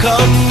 come